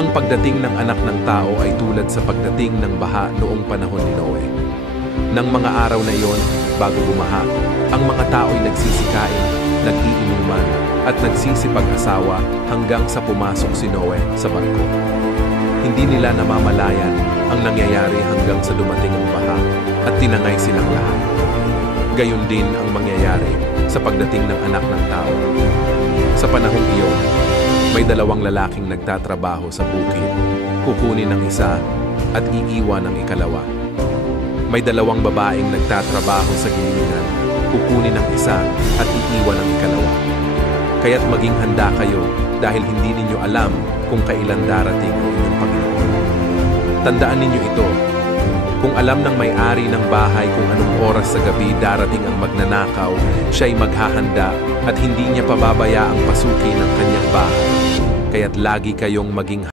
Ang pagdating ng anak ng tao ay tulad sa pagdating ng baha noong panahon ni Noe. Nang mga araw na iyon, bago bumaha, ang mga tao'y nagsisikain, nag-iinuman, at nagsisipag-asawa hanggang sa pumasok si Noe sa barko. Hindi nila namamalayan ang nangyayari hanggang sa dumating ang baha at tinangay silang lahat. Gayon din ang mangyayari sa pagdating ng anak ng tao. Sa panahong iyon, may dalawang lalaking nagtatrabaho sa bukid. Kukunin ang isa at iiwan ang ikalawa. May dalawang babaeng nagtatrabaho sa gilingan. Kukunin ang isa at iiwan ang ikalawa. Kaya't maging handa kayo dahil hindi ninyo alam kung kailan darating ang inyong Panginoon. Tandaan ninyo ito. Kung alam ng may-ari ng bahay kung anong oras sa gabi darating ang magnanakaw, siya'y maghahanda at hindi niya pababayaang pasukin ang kanyang bahay. Kaya't lagi kayong maging